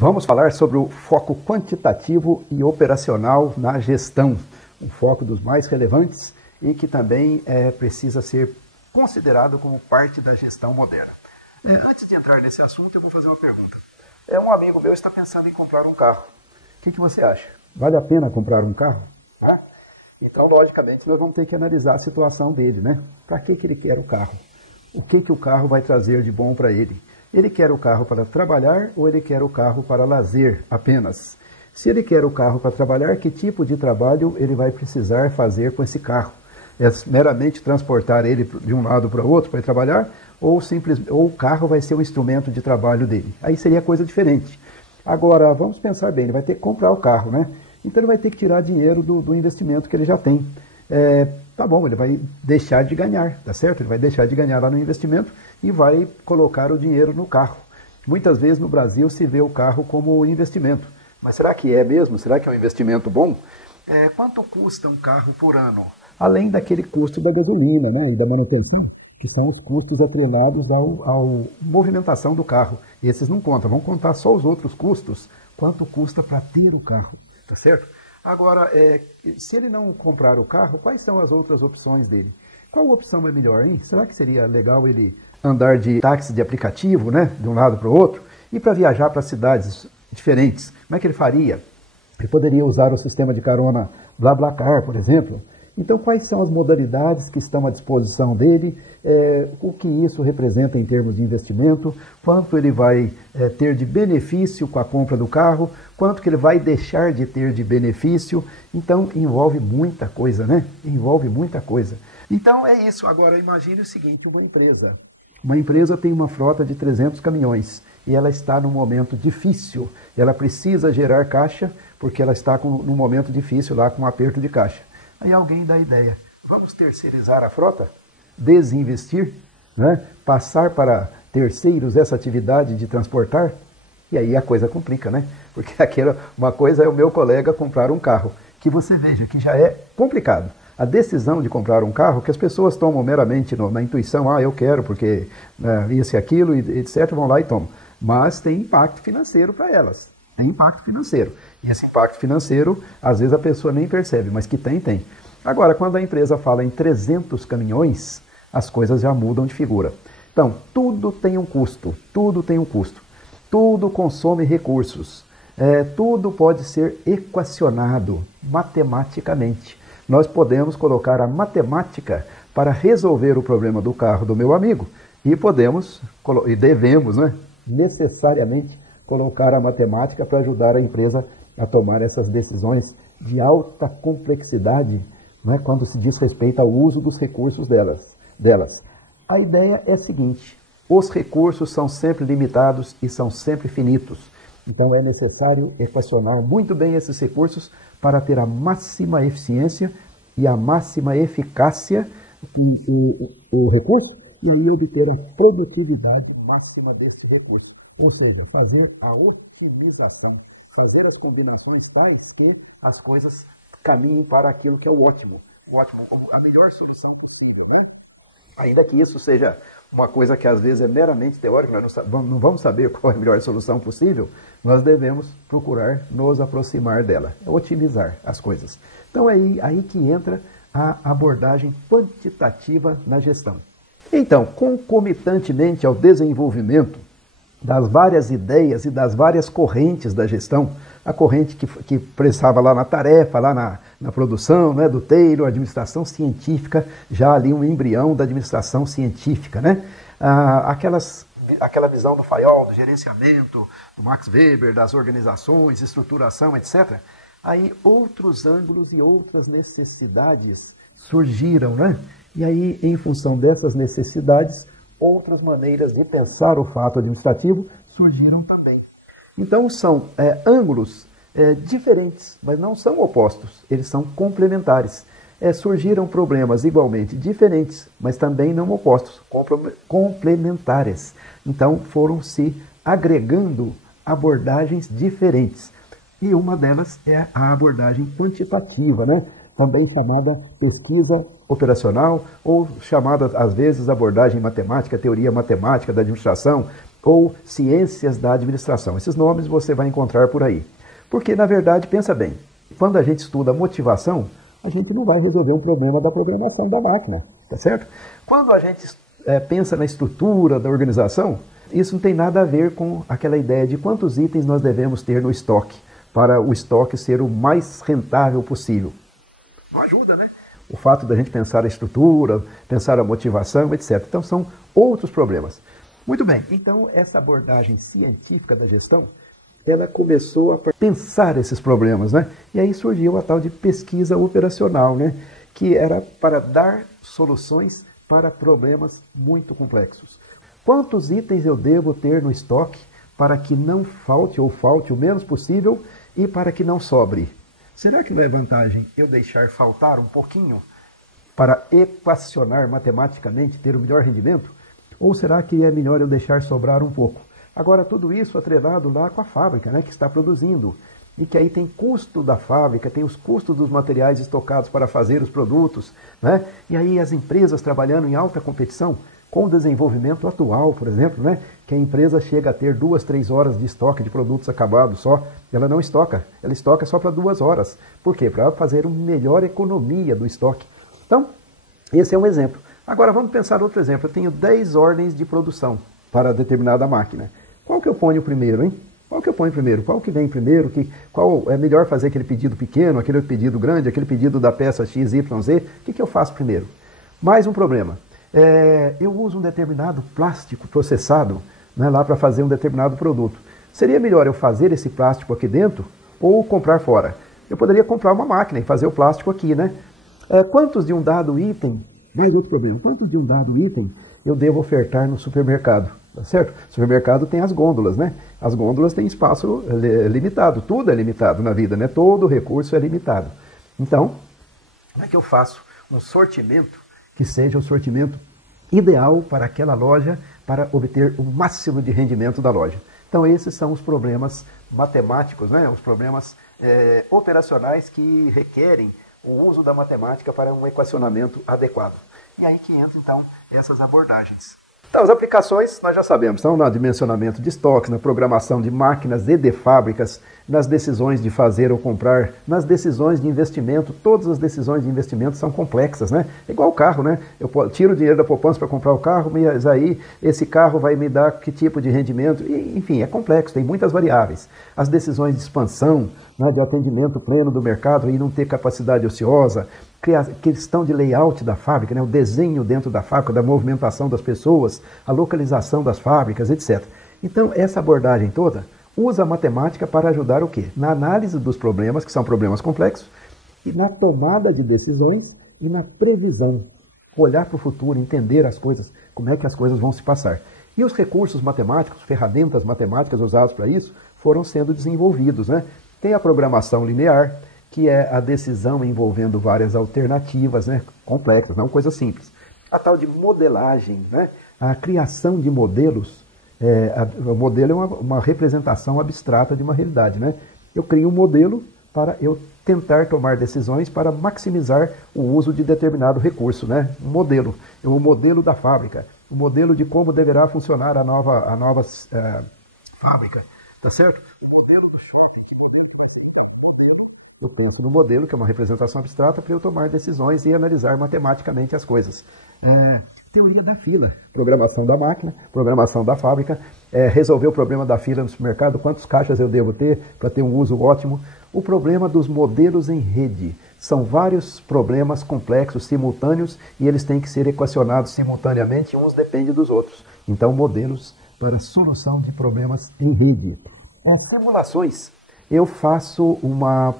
Vamos falar sobre o foco quantitativo e operacional na gestão, um foco dos mais relevantes e que também precisa ser considerado como parte da gestão moderna. Antes de entrar nesse assunto, eu vou fazer uma pergunta. Um amigo meu está pensando em comprar um carro. O que você acha? Vale a pena comprar um carro? Então, logicamente, nós vamos ter que analisar a situação dele, né? Para que ele quer o carro? O que o carro vai trazer de bom para ele? Ele quer o carro para trabalhar ou ele quer o carro para lazer apenas? Se ele quer o carro para trabalhar, que tipo de trabalho ele vai precisar fazer com esse carro? É meramente transportar ele de um lado para o outro para ir trabalhar ou o carro vai ser um instrumento de trabalho dele? Aí seria coisa diferente. Agora, vamos pensar bem, ele vai ter que comprar o carro, né? Então ele vai ter que tirar dinheiro do investimento que ele já tem. Tá bom, ele vai deixar de ganhar, tá certo? Ele vai deixar de ganhar lá no investimento e vai colocar o dinheiro no carro. Muitas vezes no Brasil se vê o carro como investimento. Mas será que é mesmo? Será que é um investimento bom? Quanto custa um carro por ano? Além daquele custo da gasolina, né, e da manutenção, que são os custos atrelados à movimentação do carro. Esses não contam, vão contar só os outros custos. Quanto custa para ter o carro, tá certo? Agora, se ele não comprar o carro, quais são as outras opções dele? Qual opção é melhor, hein? Será que seria legal ele andar de táxi de aplicativo, né, de um lado para o outro, e para viajar para cidades diferentes? Como é que ele faria? Ele poderia usar o sistema de carona BlaBlaCar, por exemplo. Então, quais são as modalidades que estão à disposição dele? O que isso representa em termos de investimento? Quanto ele vai ter de benefício com a compra do carro? Quanto que ele vai deixar de ter de benefício? Então, envolve muita coisa, né? Envolve muita coisa. Então, é isso. Agora, imagine o seguinte, uma empresa. Uma empresa tem uma frota de 300 caminhões e ela está num momento difícil. Ela precisa gerar caixa porque ela está num momento difícil lá com um aperto de caixa. Aí alguém dá a ideia, vamos terceirizar a frota? Desinvestir? Né? Passar para terceiros essa atividade de transportar? E aí a coisa complica, né? Porque uma coisa é o meu colega comprar um carro, que você veja que já é complicado. A decisão de comprar um carro, que as pessoas tomam meramente na intuição, eu quero porque isso e aquilo, etc., vão lá e tomam. Mas tem impacto financeiro para elas. Tem impacto financeiro. E esse impacto financeiro, às vezes a pessoa nem percebe, mas que tem. Agora, quando a empresa fala em 300 caminhões, as coisas já mudam de figura. Então, tudo tem um custo, tudo consome recursos, tudo pode ser equacionado matematicamente. Nós podemos colocar a matemática para resolver o problema do carro do meu amigo e devemos, né, necessariamente colocar a matemática para ajudar a empresa a tomar essas decisões de alta complexidade, né, quando se diz respeito ao uso dos recursos delas. A ideia é a seguinte, os recursos são sempre limitados e são sempre finitos. Então é necessário equacionar muito bem esses recursos para ter a máxima eficiência e a máxima eficácia do recurso e aí obter a produtividade máxima desse recurso. Ou seja, fazer a otimização, fazer as combinações tais que as coisas caminhem para aquilo que é o ótimo. A melhor solução possível, né? Ainda que isso seja uma coisa que às vezes é meramente teórica, nós não vamos saber qual é a melhor solução possível, nós devemos procurar nos aproximar dela, otimizar as coisas. Então é aí que entra a abordagem quantitativa na gestão. Então, concomitantemente ao desenvolvimento das várias ideias e das várias correntes da gestão, a corrente que prestava lá na tarefa, lá na produção, né, do Taylor, a administração científica, já ali um embrião da administração científica, né? Aquela visão do Fayol, do gerenciamento, do Max Weber, das organizações, estruturação, etc. Aí outros ângulos e outras necessidades surgiram, né? E aí, em função dessas necessidades, outras maneiras de pensar o fato administrativo surgiram também. Então, são ângulos diferentes, mas não são opostos, eles são complementares. Surgiram problemas igualmente diferentes, mas também não opostos, complementares. Então, foram se agregando abordagens diferentes. E uma delas é a abordagem quantitativa, né? Também chamada pesquisa operacional, ou chamada, às vezes, abordagem matemática, teoria matemática da administração, ou ciências da administração. Esses nomes você vai encontrar por aí. Porque, na verdade, pensa bem, quando a gente estuda motivação, a gente não vai resolver um problema da programação da máquina, tá certo? Quando a gente pensa na estrutura da organização, isso não tem nada a ver com aquela ideia de quantos itens nós devemos ter no estoque, para o estoque ser o mais rentável possível. Não ajuda, né? O fato da gente pensar a estrutura, pensar a motivação, etc. Então, são outros problemas. Muito bem, então essa abordagem científica da gestão, ela começou a pensar esses problemas, né? E aí surgiu a tal de pesquisa operacional, né? Que era para dar soluções para problemas muito complexos. Quantos itens eu devo ter no estoque para que não falte ou falte o menos possível e para que não sobre? Será que não é vantagem eu deixar faltar um pouquinho para equacionar matematicamente, ter o melhor rendimento? Ou será que é melhor eu deixar sobrar um pouco? Agora, tudo isso atrelado lá com a fábrica, né, que está produzindo. E que aí tem custo da fábrica, tem os custos dos materiais estocados para fazer os produtos, né? E aí as empresas trabalhando em alta competição, com o desenvolvimento atual, por exemplo, né, que a empresa chega a ter 2, 3 horas de estoque de produtos acabados só, ela não estoca, ela estoca só para 2 horas. Por quê? Para fazer uma melhor economia do estoque. Então, esse é um exemplo. Agora vamos pensar outro exemplo. Eu tenho 10 ordens de produção para determinada máquina. Qual que eu ponho primeiro, hein? Qual que eu ponho primeiro? Qual que vem primeiro? Qual é melhor fazer aquele pedido pequeno, aquele pedido grande, aquele pedido da peça XYZ? O que eu faço primeiro? Mais um problema. Eu uso um determinado plástico processado, né, lá para fazer um determinado produto. Seria melhor eu fazer esse plástico aqui dentro ou comprar fora? Eu poderia comprar uma máquina e fazer o plástico aqui, né? Quantos de um dado item, mais outro problema, quantos de um dado item eu devo ofertar no supermercado? Tá certo? O supermercado tem as gôndolas, né? As gôndolas têm espaço limitado, tudo é limitado na vida, né? Todo recurso é limitado. Então, como é que eu faço um sortimento que seja o sortimento ideal para aquela loja, para obter o máximo de rendimento da loja? Então, esses são os problemas matemáticos, né? Os problemas operacionais que requerem o uso da matemática para um equacionamento adequado. E aí que entra, então, essas abordagens. Então, as aplicações, nós já sabemos, estão no dimensionamento de estoques, na programação de máquinas e de fábricas, nas decisões de fazer ou comprar, nas decisões de investimento. Todas as decisões de investimento são complexas, né? É igual o carro, né? Eu tiro o dinheiro da poupança para comprar o carro, mas aí esse carro vai me dar que tipo de rendimento? Enfim, é complexo, tem muitas variáveis. As decisões de expansão, né, de atendimento pleno do mercado e não ter capacidade ociosa, questão de layout da fábrica, né, o desenho dentro da fábrica, da movimentação das pessoas, a localização das fábricas, etc. Então, essa abordagem toda usa a matemática para ajudar o quê? Na análise dos problemas, que são problemas complexos, e na tomada de decisões e na previsão. Olhar para o futuro, entender as coisas, como é que as coisas vão se passar. E os recursos matemáticos, ferramentas matemáticas usados para isso, foram sendo desenvolvidos, né? Tem a programação linear, que é a decisão envolvendo várias alternativas, né, complexas, não coisa simples. A tal de modelagem, né, a criação de modelos. O modelo é uma representação abstrata de uma realidade, né? Eu crio um modelo para eu tentar tomar decisões para maximizar o uso de determinado recurso, né? Um modelo, o modelo da fábrica, o modelo de como deverá funcionar a nova fábrica, tá certo? Eu penso no modelo, que é uma representação abstrata, para eu tomar decisões e analisar matematicamente as coisas. Teoria da fila, programação da máquina, programação da fábrica, resolver o problema da fila no supermercado, quantos caixas eu devo ter para ter um uso ótimo. O problema dos modelos em rede. São vários problemas complexos, simultâneos, e eles têm que ser equacionados simultaneamente, uns dependem dos outros. Então, modelos para solução de problemas em rede. As simulações, eu faço uma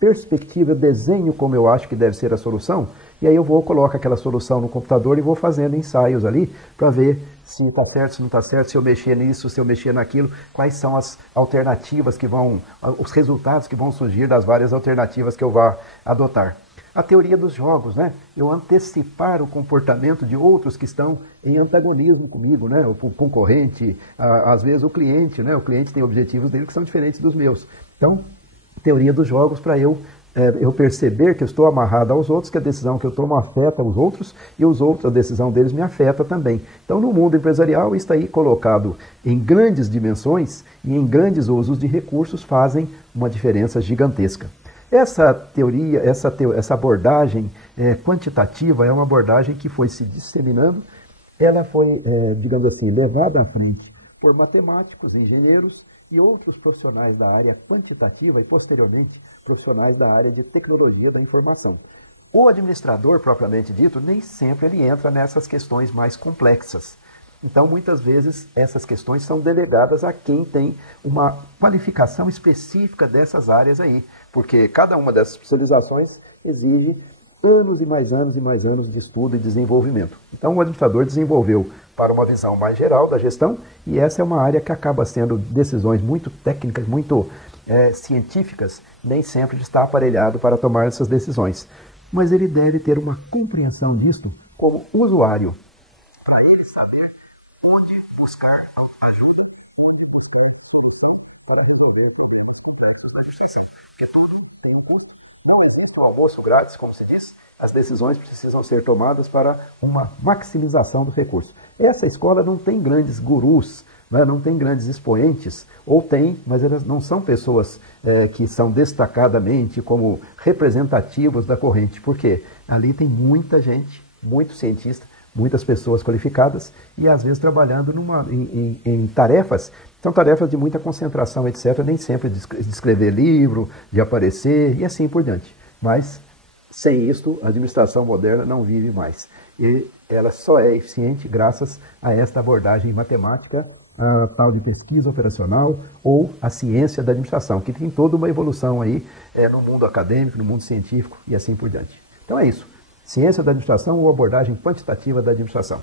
perspectiva, eu desenho como eu acho que deve ser a solução, e aí eu coloco aquela solução no computador e vou fazendo ensaios ali para ver se está certo, se não está certo, se eu mexer nisso, se eu mexer naquilo, quais são as alternativas que vão, os resultados que vão surgir das várias alternativas que eu vá adotar. A teoria dos jogos, né? Eu antecipar o comportamento de outros que estão em antagonismo comigo, né? O concorrente, às vezes o cliente, né? O cliente tem objetivos dele que são diferentes dos meus. Então, teoria dos jogos para eu eu perceber que eu estou amarrado aos outros, que a decisão que eu tomo afeta os outros e os outros, a decisão deles me afeta também. Então, no mundo empresarial, isso aí colocado em grandes dimensões e em grandes usos de recursos fazem uma diferença gigantesca. Essa teoria, essa abordagem quantitativa é uma abordagem que foi se disseminando, ela foi, digamos assim, levada à frente por matemáticos, engenheiros e outros profissionais da área quantitativa e, posteriormente, profissionais da área de tecnologia da informação. O administrador, propriamente dito, nem sempre ele entra nessas questões mais complexas. Então, muitas vezes, essas questões são delegadas a quem tem uma qualificação específica dessas áreas aí, porque cada uma dessas especializações exige anos e mais anos de estudo e desenvolvimento. Então, o administrador desenvolveu para uma visão mais geral da gestão, e essa é uma área que acaba sendo decisões muito técnicas, muito científicas, nem sempre está aparelhado para tomar essas decisões. Mas ele deve ter uma compreensão disto como usuário, para ele saber onde buscar ajuda, onde buscar soluções para resolver a justiça. Porque tudo tem um custo. Não existe um almoço grátis, como se diz, as decisões precisam ser tomadas para uma maximização dos recursos. Essa escola não tem grandes gurus, né? Não tem grandes expoentes, ou tem, mas elas não são pessoas que são destacadamente como representativos da corrente, porque ali tem muita gente, muito cientista, muitas pessoas qualificadas e às vezes trabalhando em tarefas, são tarefas de muita concentração, etc. Nem sempre de escrever livro, de aparecer e assim por diante. Mas sem isto, a administração moderna não vive mais. E ela só é eficiente graças a esta abordagem matemática, a tal de pesquisa operacional ou a ciência da administração, que tem toda uma evolução aí no mundo acadêmico, no mundo científico e assim por diante. Então é isso. Ciência da administração ou abordagem quantitativa da administração.